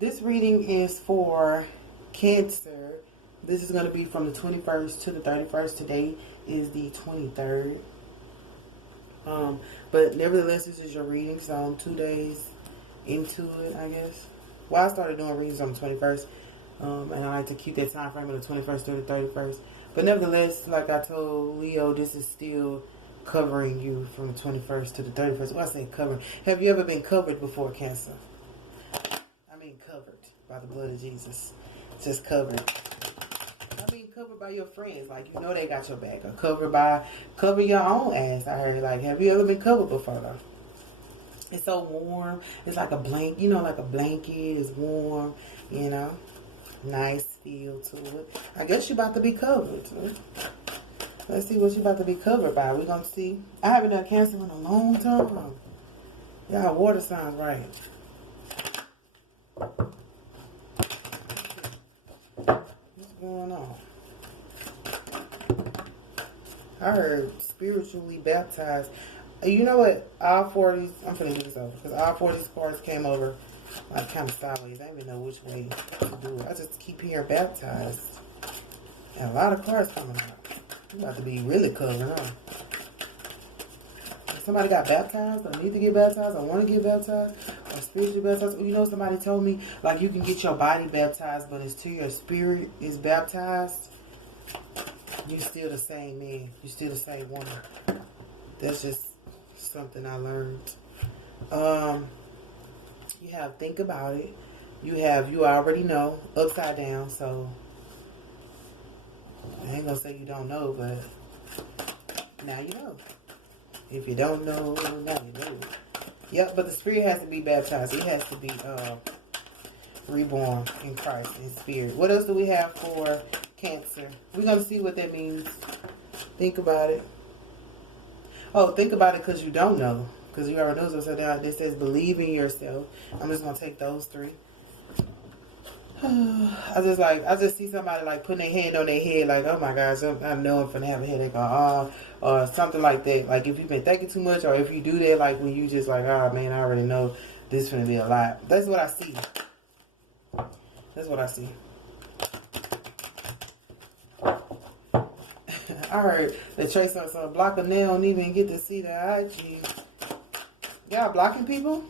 This reading is for Cancer. This is going to be from the 21st to the 31st. Today is the 23rd. But nevertheless, this is your reading, so I'm 2 days into it, I guess. Well, I started doing readings on the 21st, and I like to keep that time frame of the 21st to the 31st. But nevertheless, like I told Leo, this is still covering you from the 21st to the 31st. Well, I say covering. Have you ever been covered before, Cancer? I mean covered by the blood of Jesus. Just covered. I mean covered by your friends. Like, you know they got your back. Or cover your own ass. I heard, like, have you ever been covered before, though? It's so warm. It's like a blanket, like a blanket. It's warm, Nice feel to it. I guess you're about to be covered. Let's see what you're about to be covered by. We're going to see. I haven't done Cancer in a long time. Y'all water signs right. What's going on? I heard spiritually baptized. You know what? All 40s, I'm finna get this over. Because all 40s cards came over like kind of sideways. I don't even know which way to do it. I just keep hearing baptized. And a lot of cards coming out. You about to be really covered, huh? If somebody got baptized, or need to get baptized, or want to get baptized, or spiritually baptized. Somebody told me, like, you can get your body baptized, but until your spirit is baptized, you're still the same man. You're still the same woman. That's just something I learned. You have think about it. You already know, upside down, so I ain't gonna say you don't know, but now you know. If you don't know, now you know. Yep, but the spirit has to be baptized. It has to be reborn in Christ, in spirit. What else do we have for Cancer? We're gonna see what that means. Think about it. Oh, think about it because you don't know. Because you already know. So now it says believe in yourself. I'm just going to take those three. I just see somebody like putting their hand on their head like, oh my gosh, I know I'm going to have a headache or something like that. Like if you've been thinking too much or if you do that, like when you just like, oh man, I already know this is going to be a lot. That's what I see. That's what I see. I heard that Trace on some blocker now don't even get to see the IG. Y'all blocking people?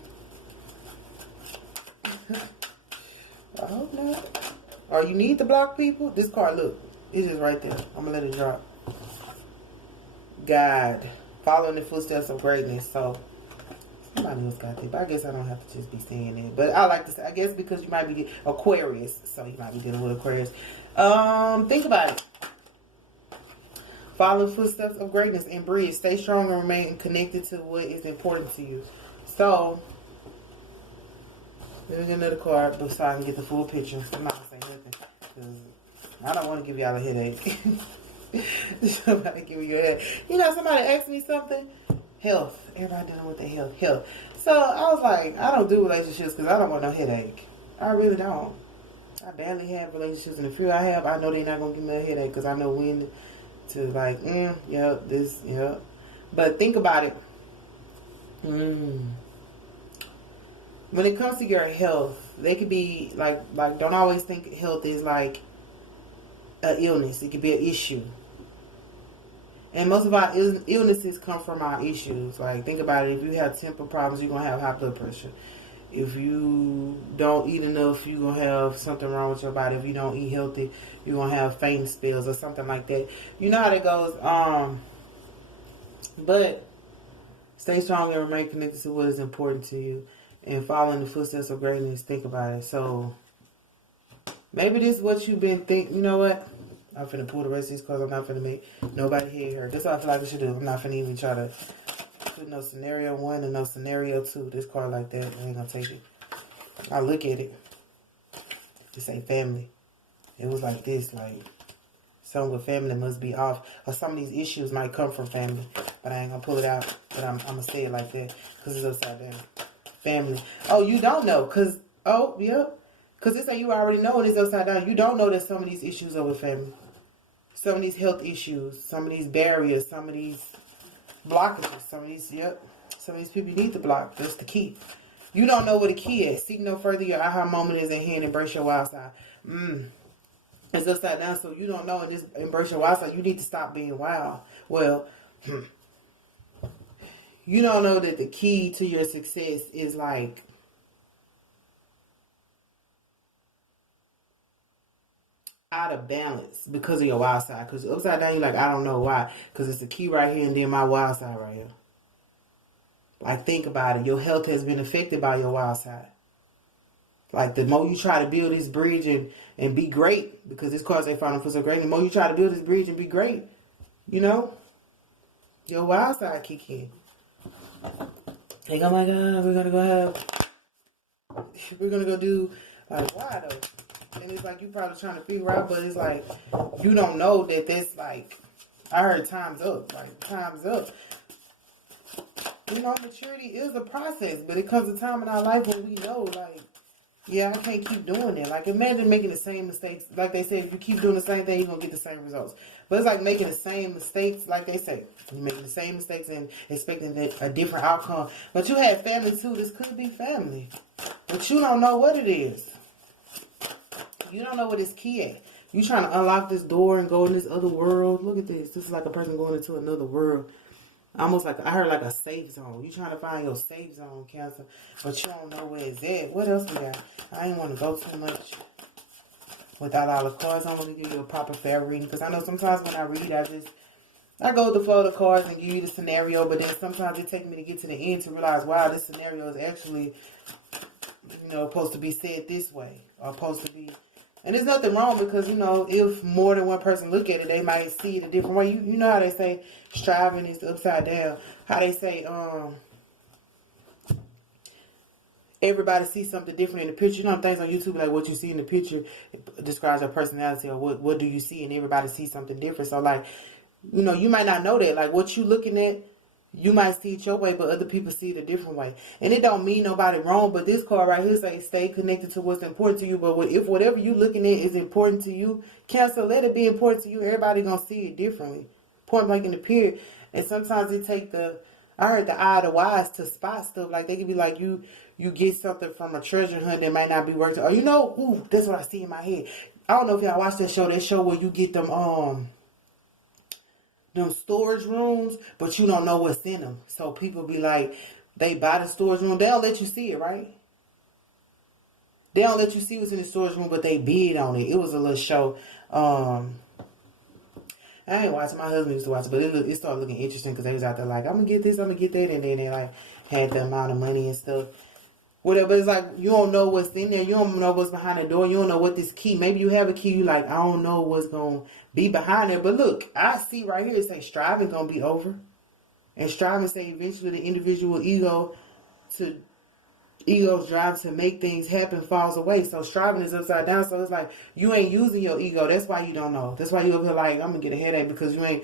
I hope not. Or you need to block people? This card, look. It's just right there. I'm going to let it drop. God. Following the footsteps of greatness. So, somebody else got that. But I guess I don't have to just be saying it. But I like to say, I guess because you might be Aquarius. So, you might be dealing with Aquarius. Think about it. Follow the footsteps of greatness and breathe. Stay strong and remain connected to what is important to you. So, let me get another card so I can get the full picture. I'm not going to say nothing. Because I don't want to give y'all a headache. Somebody give you a headache. Somebody asked me something. Health. Everybody dealing with their health. Health. So, I was like, I don't do relationships because I don't want no headache. I really don't. I barely have relationships. And the few I have, I know they're not going to give me a headache because I know when to like, this. But think about it. When it comes to your health, they could be like don't always think health is like an illness. It could be an issue. And most of our illnesses come from our issues. Like, think about it. If you have temper problems, you're going to have high blood pressure. If you don't eat enough, you're going to have something wrong with your body. If you don't eat healthy, you're going to have fainting spells or something like that. You know how that goes. But stay strong and remain connected to what is important to you. And following the footsteps of greatness, think about it. So, maybe this is what you've been thinking. You know what? I'm finna pull the rest of these cards. I'm not finna make nobody hear her. That's what I feel like I should do. I'm not finna even try to put no scenario 1 and no scenario 2. This card like that, I ain't gonna take it. I look at it. This ain't family. It was like this, like some with family must be off, or some of these issues might come from family. But I ain't gonna pull it out. But I'm gonna say it like that because it's upside down. Family. Oh, you don't know, cause cause this ain't you already know, and it's upside down. You don't know that some of these issues are with family. Some of these health issues, some of these barriers, some of these blockages, some of these people you need to block. That's the key. You don't know where the key is. Seek no further. Your aha moment is at hand. Embrace your wild side. It's upside down, so you don't know. And just embrace your wild side. You need to stop being wild. Well, you don't know that the key to your success is like out of balance because of your wild side. Because upside down, you're like, I don't know why. Because it's the key right here and then my wild side right here. Like, think about it. Your health has been affected by your wild side. Like, the more you try to build this bridge and be great, because this card they found for so great, the more you try to build this bridge and be great, you know, your wild side kick in. Like, oh my God, we're going to go do, like, why though? And it's like, you probably trying to figure out, but it's like, you don't know that that's like, I heard time's up. Like, time's up. You know, maturity is a process, but it comes a time in our life when we know, like, yeah, I can't keep doing it. Like, imagine making the same mistakes. Like they say, if you keep doing the same thing, you're going to get the same results. But it's like making the same mistakes, like they say. You're making the same mistakes and expecting a different outcome. But you have family, too. This could be family. But you don't know what it is. You don't know what this key is. You trying to unlock this door and go in this other world. Look at this. This is like a person going into another world. Almost like, I heard like a safe zone. You trying to find your safe zone, Cancer, but you don't know where it's at. What else we got? I ain't want to go too much without all the cards. I want to give you a proper fair reading, because I know sometimes when I read, I go with the flow of the cards and give you the scenario, but then sometimes it takes me to get to the end to realize, wow, this scenario is actually, you know, supposed to be said this way, or supposed to be. And there's nothing wrong, because, you know, if more than one person look at it, they might see it a different way. You know how they say striving is upside down. How they say everybody sees something different in the picture. You know, things on YouTube, like what you see in the picture describes your personality, or what do you see, and everybody sees something different. So, like, you know, you might not know that. Like, what you looking at, you might see it your way, but other people see it a different way. And it don't mean nobody wrong, but this card right here says stay connected to what's important to you. But if whatever you looking at is important to you, Cancer, let it be important to you. Everybody gonna see it differently. Point blank in the period. And sometimes it take I heard the eye of the wise to spot stuff. Like, they could be like, you get something from a treasure hunt that might not be worth it. Or, you know, ooh, that's what I see in my head. I don't know if y'all watch that show where you get them storage rooms, but you don't know what's in them. So people be like, they buy the storage room. They don't let you see it, right? They don't let you see what's in the storage room, but they bid on it. It was a little show. I ain't watching. My husband used to watch it, but it started looking interesting because they was out there like, I'm going to get this, I'm going to get that. And then they like had the amount of money and stuff. Whatever. But it's like, you don't know what's in there. You don't know what's behind the door. You don't know what this key. Maybe you have a key. You like, I don't know what's going to be behind there. But look, I see right here, it say striving going to be over. And striving say eventually the individual ego's drive to make things happen falls away. So striving is upside down. So it's like, you ain't using your ego. That's why you don't know. That's why you up here like, I'm going to get a headache, because you ain't.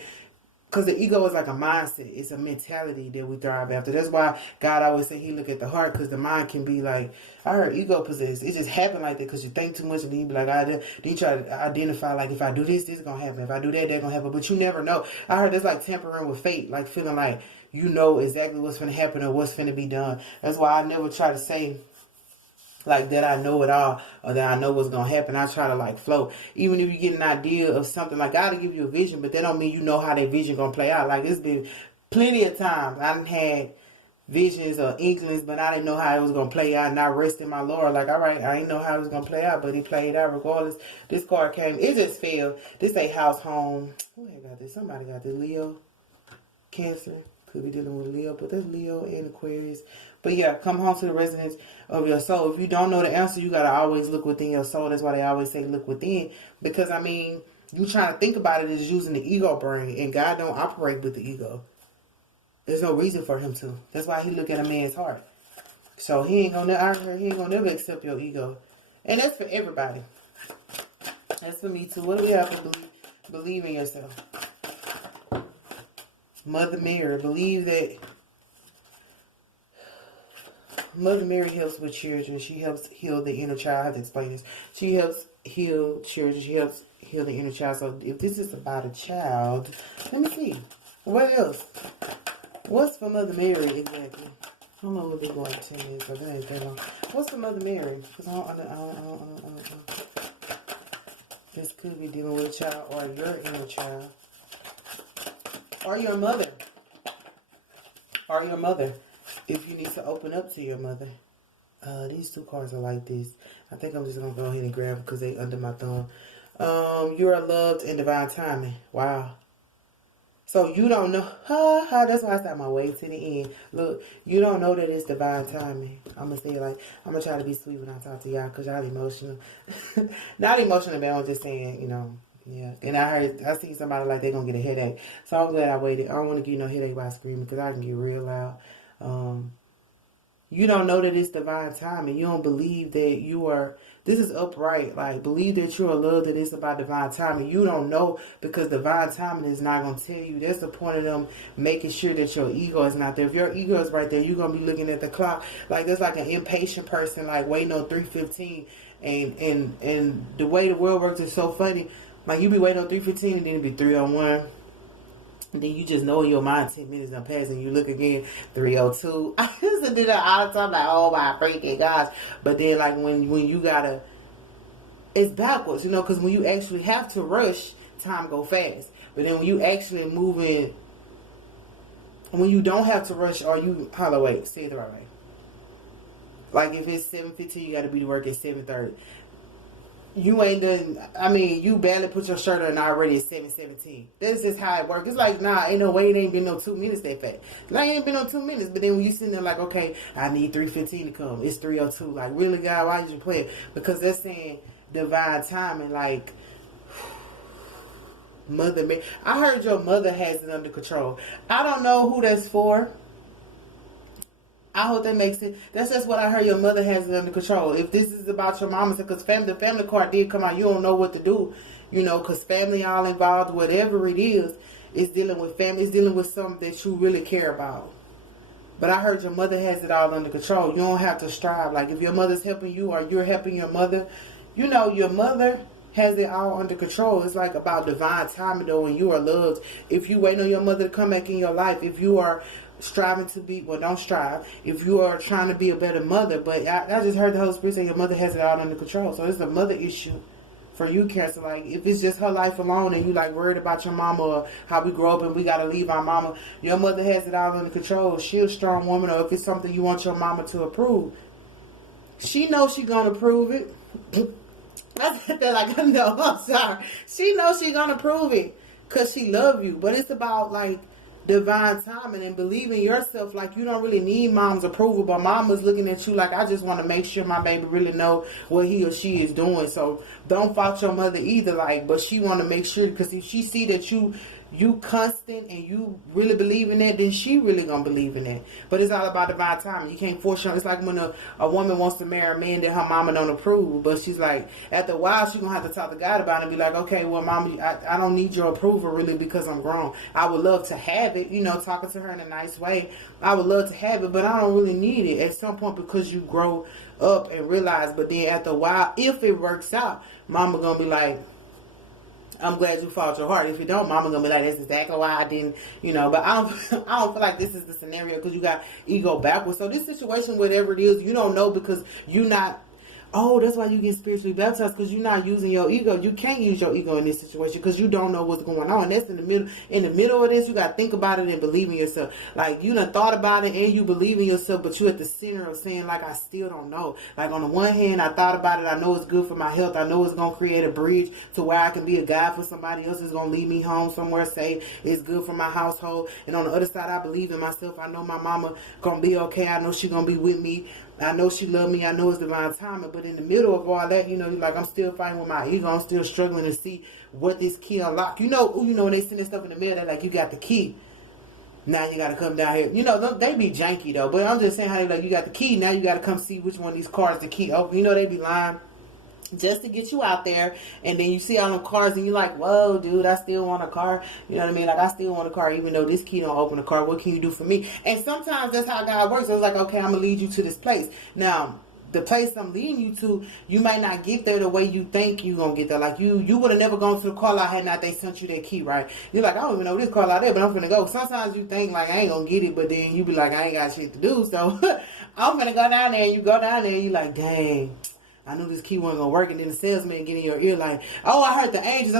Because the ego is like a mindset. It's a mentality that we thrive after. That's why God always say he look at the heart, because the mind can be like, I heard ego possessed. It just happened like that because you think too much, and then you be like, then you try to identify, like, if I do this, this is going to happen. If I do that, that's going to happen. But you never know. I heard that's like tampering with fate, like feeling like you know exactly what's going to happen or what's going to be done. That's why I never try to say, like, that I know it all, or that I know what's going to happen. I try to, like, flow. Even if you get an idea of something, like, God will give you a vision, but that don't mean you know how that vision going to play out. Like, it's been plenty of times I done had visions or inklings, but I didn't know how it was going to play out, and I rest in my Lord. Like, all right, I didn't know how it was going to play out, but it played out regardless. This card came. It just fell. This ain't house, home. Who had got this? Somebody got this. Leo, Cancer. Could be dealing with Leo, but that's Leo and Aquarius. But yeah, come home to the residence of your soul. If you don't know the answer, you got to always look within your soul. That's why they always say look within. Because, I mean, you trying to think about it is using the ego brain. And God don't operate with the ego. There's no reason for him to. That's why he look at a man's heart. So he ain't gonna never accept your ego. And that's for everybody. That's for me too. What do we have to believe in yourself? Mother Mary, believe that Mother Mary helps with children. She helps heal the inner child. I have to explain this. She helps heal children. She helps heal the inner child. So if this is about a child, let me see. What else? What's for Mother Mary exactly? How long will be going? 10 minutes, but that ain't that long. What's the Mother Mary? Because I don't. This could be dealing with a child or your inner child. Or your mother. Or your mother. If you need to open up to your mother. These two cards are like this. I think I'm just going to go ahead and grab them because they under my thumb. You are loved in divine timing. Wow. So you don't know. That's why I stopped my way to the end. Look, you don't know that it's divine timing. I'm going to say it like, I'm going to try to be sweet when I talk to y'all because y'all emotional. Not emotional, but I'm just saying, you know. Yeah. And I see somebody like they're going to get a headache. So I'm glad I waited. I don't want to get no headache by screaming because I can get real loud. You don't know that it's divine timing. You don't believe that you are, this is upright. Like, believe that you are loved, that it's about divine timing. You don't know because divine timing is not going to tell you. That's the point of them making sure that your ego is not there. If your ego is right there, you're going to be looking at the clock. Like, that's like an impatient person, like, waiting on 3:15. And the way the world works is so funny. Like, you be waiting on 3:15 and then it be 3:01. And then you just know in your mind 10 minutes done passed and you look again, 3:02. I used to do that all the time, like, oh my freaking gosh. But then like when you gotta, it's backwards, you know, because when you actually have to rush, time go fast. But then when you actually moving, when you don't have to rush, or you, wait, say it the right way. Like if it's 7:15, you gotta be to work at 7:30. You ain't done, I mean, you barely put your shirt on already at 7:17. That's just how it works. It's like, nah, ain't no way it ain't been no 2 minutes that fast. Like, it ain't been no 2 minutes. But then when you sitting there like, okay, I need 3:15 to come. It's 3:02. Like, really, God, why did you play it? Because they're saying divine timing, like, Mother Mary. I heard your mother has it under control. I don't know who that's for. I hope that makes it. That's just what I heard. Your mother has it under control. If this is about your mama, because the family card did come out, you don't know what to do, you know, because family all involved, whatever it is dealing with family, it's dealing with something that you really care about. But I heard your mother has it all under control. You don't have to strive. Like if your mother's helping you or you're helping your mother, you know, your mother has it all under control. It's like about divine timing though when you are loved. If you wait on your mother to come back in your life, if you are striving to be, well, don't strive. If you are trying to be a better mother, but I just heard the Holy Spirit say your mother has it all under control. So it's a mother issue for you, Cancer. Like if it's just her life alone and you like worried about your mama or how we grow up and we got to leave our mama, your mother has it all under control. She's a strong woman, or if it's something you want your mama to approve, she knows she's going to prove it. I said that like, no, I'm sorry. She knows she's going to prove it because she love you. But it's about like divine timing and believing yourself. Like you don't really need mom's approval, but mama's looking at you like, I just want to make sure my baby really know what he or she is doing. So don't fault your mother either. Like, but she want to make sure, because if she see that you constant and you really believe in that, then she really gonna believe in that. But it's all about divine timing. You can't force her. It's like when a woman wants to marry a man that her mama don't approve, but she's like, after a while she gonna have to talk to God about it and be like, okay, well mama, I don't need your approval really because I'm grown. I would love to have it, you know, talking to her in a nice way. I would love to have it, but I don't really need it at some point, because you grow up and realize. But then after a while, if it works out, mama gonna be like, I'm glad you fought your heart. If you don't, mama gonna be like, that's exactly why I didn't, you know. But I don't feel like this is the scenario because you got ego backwards. So this situation, whatever it is, you don't know because you're not. Oh, that's why you get spiritually baptized, because you're not using your ego. You can't use your ego in this situation because you don't know what's going on. And that's in the middle. In the middle of this, you got to think about it and believe in yourself. Like, you done thought about it and you believe in yourself, but you're at the center of saying, like, I still don't know. Like, on the one hand, I thought about it. I know it's good for my health. I know it's going to create a bridge to where I can be a guide for somebody else. It's going to lead me home somewhere safe. It's good for my household. And on the other side, I believe in myself. I know my mama going to be okay. I know she going to be with me. I know she love me. I know it's divine timing. But in the middle of all that, you know, like, I'm still fighting with my ego. I'm still struggling to see what this key unlock. You know, when they send this stuff in the mail, they're like, you got the key. Now you got to come down here. You know, they be janky, though. But I'm just saying how they like, you got the key. Now you got to come see which one of these cards the key open. You know, they be lying just to get you out there. And then you see all them cars and you're like, whoa, dude, I still want a car. You know what I mean? Like, I still want a car even though this key don't open the car. What can you do for me? And sometimes that's how God works. It's like, okay, I'm going to lead you to this place. Now, the place I'm leading you to, you might not get there the way you think you gonna get there. Like you would have never gone to the car lot had not they sent you that key, right? You're like, I don't even know this car lot there, but I'm finna go. Sometimes you think like I ain't gonna get it, but then you be like, I ain't got shit to do, so I'm finna go down there. And you go down there, and you like, dang, I knew this key wasn't gonna work, and then the salesman get in your ear like, oh, I heard the angels.